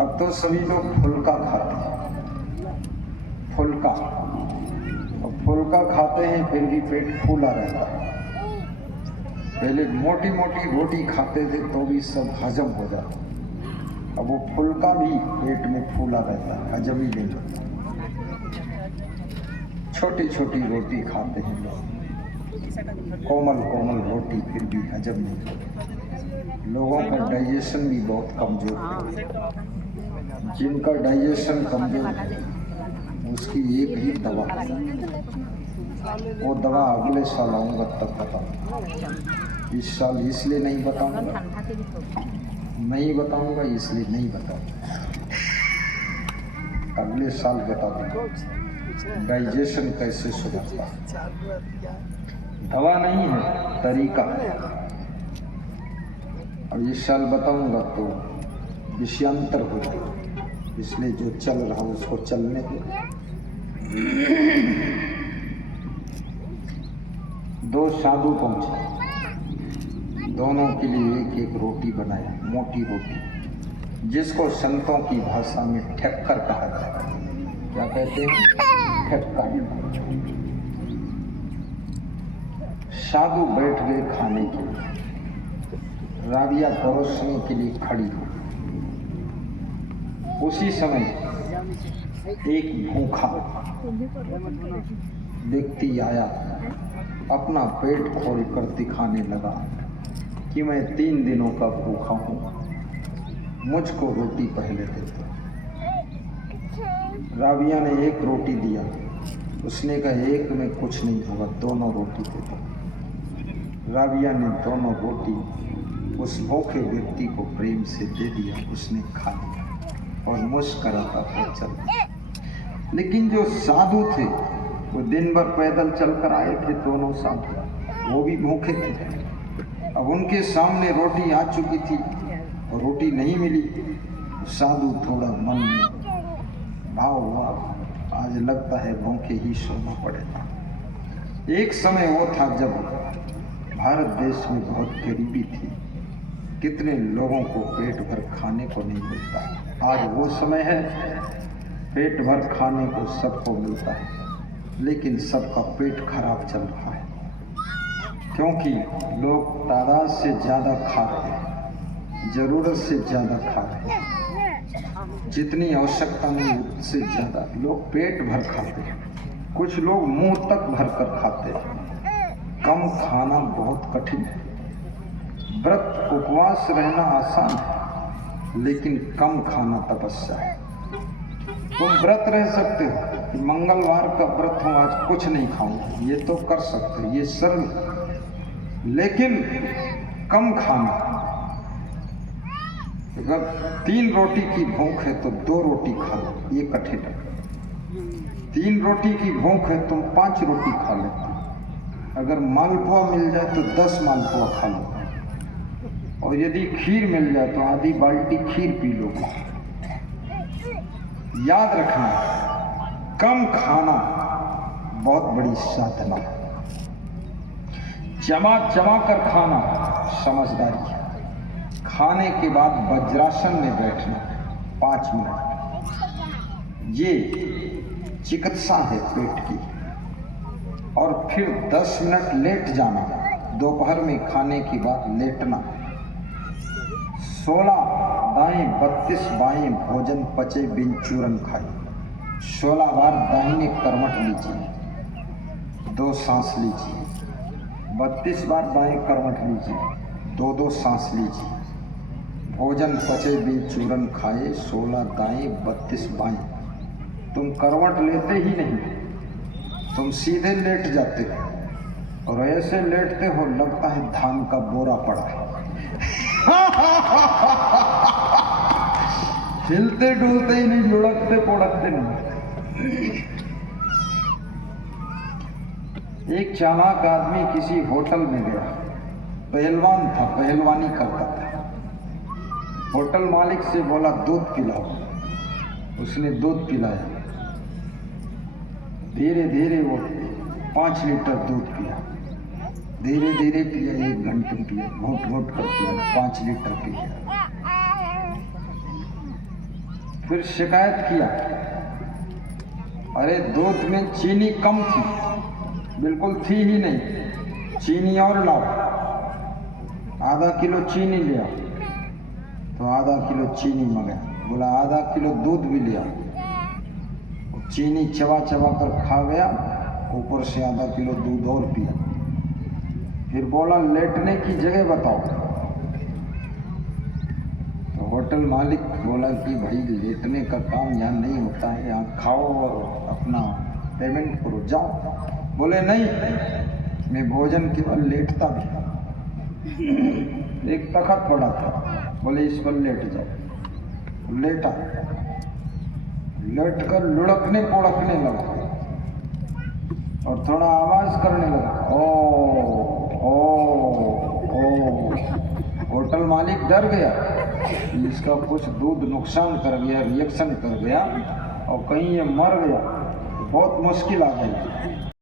अब तो सभी लोग फुल्का खाते हैं, फुल्का। अब फुल्का खाते हैं फिर भी पेट फूला रहता है। पहले मोटी मोटी रोटी खाते थे तो भी सब हजम हो जाता, अब वो फुल्का भी पेट में फूला रहता है, हजम ही नहीं होता। छोटी छोटी रोटी खाते हैं लोग, कोमल कोमल रोटी, फिर भी हजम नहीं होता। लोगों का डाइजेशन भी बहुत कमजोर है। जिनका डाइजेशन कमजोर है उसकी एक ही दवा, वो दवा अगले साल आऊँगा तब बताऊँगा। इस साल इसलिए नहीं बताऊँगा, नहीं बताऊँगा इसलिए नहीं बताऊँगा, अगले साल बता दूँगा डाइजेशन कैसे सुधरता है। दवा नहीं है, तरीका है। और इस साल बताऊँगा तो विषयांतर हो जाएगा, इसलिए जो चल रहा उसको चलने दो। दो साधु पहुंचे, दोनों के लिए एक एक रोटी बनाया, मोटी रोटी, जिसको संतों की भाषा में ठक्कर कहा जाता है। क्या कहते हैं? ठक्कर। साधु बैठ गए खाने के लिए, राबिया परोसने के लिए खड़ी हो। उसी समय एक भूखा व्यक्ति आया, अपना पेट खोलकर दिखाने लगा कि मैं 3 दिनों का भूखा हूँ, मुझको रोटी पहले दे दो। राबिया ने एक रोटी दिया, उसने कहा एक में कुछ नहीं होगा, दोनों रोटी दे दो। राबिया ने दोनों रोटी उस भूखे व्यक्ति को प्रेम से दे दिया, उसने खा लिया और मुस्कुराता हुआ चल। लेकिन जो साधु थे वो दिन भर पैदल चलकर आए थे, दोनों साधु, वो भी भूखे थे। अब उनके सामने रोटी आ चुकी थी और रोटी नहीं मिली। साधु थोड़ा मन में भाव हुआ, आज लगता है भूखे ही सोना पड़ेगा। एक समय वो था जब भारत देश में बहुत गरीबी थी, कितने लोगों को पेट भर खाने को नहीं मिलता। आज वो समय है, पेट भर खाने को सबको मिलता है, लेकिन सबका पेट खराब चल रहा है, क्योंकि लोग तादाद से ज़्यादा खा रहे हैं, ज़रूरत से ज़्यादा खा रहे हैं, जितनी आवश्यकता नहीं उससे ज़्यादा लोग पेट भर खाते हैं। कुछ लोग मुंह तक भर कर खाते हैं। कम खाना बहुत कठिन है। व्रत उपवास रहना आसान है, लेकिन कम खाना तपस्या है। तुम व्रत रह सकते हो कि मंगलवार का व्रत हूँ, आज कुछ नहीं खाऊंगा, ये तो कर सकते हो, ये शर्म। लेकिन कम खाना, अगर 3 रोटी की भूख है तो 2 रोटी खा लो, ये कठिन है। 3 रोटी की भूख है तुम 5 रोटी खा लेते। अगर मालपुआ मिल जाए तो 10 मालपुआ खा लो, और यदि खीर मिल जाए तो आधी बाल्टी खीर पी लो। याद रखना, कम खाना बहुत बड़ी साधना है। जमा जमा कर खाना समझदारी है। खाने के बाद वज्रासन में बैठना 5 मिनट, ये चिकित्सा है पेट की। और फिर 10 मिनट लेट जाना, दोपहर में खाने के बाद लेटना। 16 दाएं 32 बाएं भोजन पचे बिन चूरन खाए। 16 बार दाहिने करवट लीजिए, 2 सांस लीजिए। 32 बार बाएं करवट लीजिए, 2 सांस लीजिए। भोजन पचे बिन चूरन खाए, 16 दाएं 32 बाएं। तुम करवट लेते ही नहीं, तुम सीधे लेट जाते हो, और ऐसे लेटते हो लगता है धान का बोरा पड़ा है। हिलते डुलते ही नहीं, लुढ़कते पोड़कते नहीं। एक चालाक आदमी किसी होटल में गया, पहलवान था, पहलवानी करता था। होटल मालिक से बोला दूध पिलाओ, उसने दूध पिलाया। धीरे धीरे वो 5 लीटर दूध पिया, धीरे धीरे पिया, 1 घंटे पिया, घोट घोट कर पिया, 5 लीटर पिया। फिर शिकायत किया, अरे दूध में चीनी कम थी, बिल्कुल थी ही नहीं, चीनी और लाओ। आधा किलो चीनी लिया, तो आधा किलो चीनी मंगाया। बोला आधा किलो दूध भी लिया, चीनी चबा चबा कर खा गया, ऊपर से आधा किलो दूध और पिया। फिर बोला लेटने की जगह बताओ। तो होटल मालिक बोला कि भाई लेटने का काम यहाँ नहीं होता है, यहाँ खाओ और अपना पेमेंट करो, जाओ। बोले नहीं, मैं भोजन केवल लेटता भी। एक तखत पड़ा था, बोले इस पर लेट जाओ। लेटा, लेट कर लुढ़कने पोड़कने लगा और थोड़ा आवाज करने लगा, ओ ओ ओ। होटल मालिक डर गया, इसका कुछ दूध नुकसान कर गया, रिएक्शन कर गया और कहीं ये मर गया, बहुत मुश्किल आ गई।